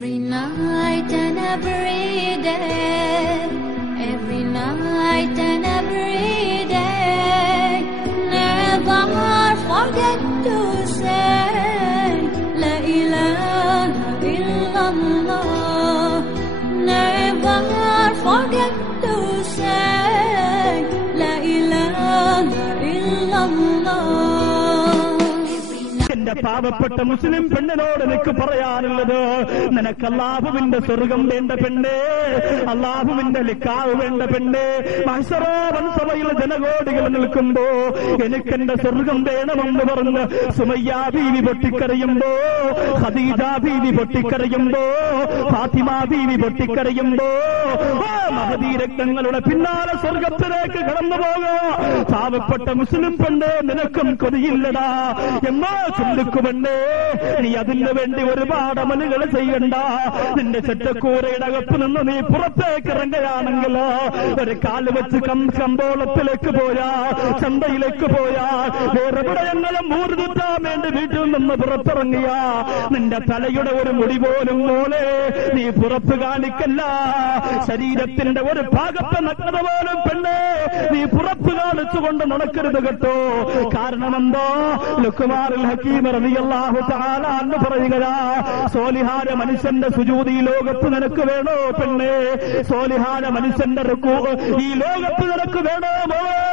Every night and every day, every night and every day, never forget to say La ilaha illallah. Never forget to say La ilaha illallah. എന്റെ പാവപ്പെട്ട മുസ്ലിം പെണ്ണിനോട് എനിക്ക് പറയാനുള്ളത്, നിനക്ക് അല്ലാഹുവിന്റെ സ്വർഗം വേണ്ട പെണ്ണേ, അല്ലാഹുവിന്റെ ലിഖാവ് വേണ്ട പെണ്ണേ. മഹ്ശറവൻസഭയിൽ ജനകോടികൾ നിൽക്കുമ്പോ എനിക്കെന്റെ സ്വർഗം വേണമെന്ന് പറഞ്ഞ് സുമയ്യ ബീവി പൊട്ടിക്കരയുമ്പോ, ഖദീജ ബീവി പൊട്ടിക്കരയുമ്പോ, ഫാത്തിമ ബീവി പൊട്ടിക്കരയുമ്പോ, മഹദി രക്തങ്ങളുടെ പിന്നാലെ സ്വർഗത്തിലേക്ക് കടന്നു പോകോ. പാവപ്പെട്ട മുസ്ലിം പെണ്ണേ, നിനക്കും കൊതിയില്ലടാ എന്നോ ചിന്തിക്കുമെന്നേ. നീ അതിന് വേണ്ടി ഒരുപാട് അമലുകൾ ചെയ്യണ്ട. നിന്റെ ചെറ്റക്കൂരയുടെ അകത്ത് നിന്ന് നീ പുറത്തേക്ക് ഇറങ്ങുകയാണെങ്കിൽ, ഒരു കാല് വെച്ച് കമ്പോളത്തിലേക്ക് പോയാ, ചന്തയിലേക്ക് പോയാ, വേറെ എവിടെയെങ്കിലും മൂറ് ചുറ്റാൻ വേണ്ടി വീട്ടിൽ നിന്ന് പുറത്തിറങ്ങിയ നിന്റെ തലയുടെ ഒരു മുടി പോലും മോളെ നീ പുറത്ത് കാണിക്കല്ല. ശരീരത്തിന്റെ ഒരു ഭാഗത്തെ നഗ്നത പോലും പെണ്ണേ നീ പുറത്ത് കാണിച്ചുകൊണ്ട് നടക്കരുത് കേട്ടോ. കാരണം എന്തോ, ലുക്മാനുൽ ഹക്കീം റളിയല്ലാഹു തആല അൻഹു പറയുകയാ, സോലിഹാന മനുഷ്യന്റെ സുജൂദ് ഈ ലോകത്ത് നിനക്ക് വേണോ പെണ്ണേ? സോലിഹാന മനുഷ്യന്റെ റുക്കൂ ഈ ലോകത്ത് നിനക്ക് വേണോ മോളെ?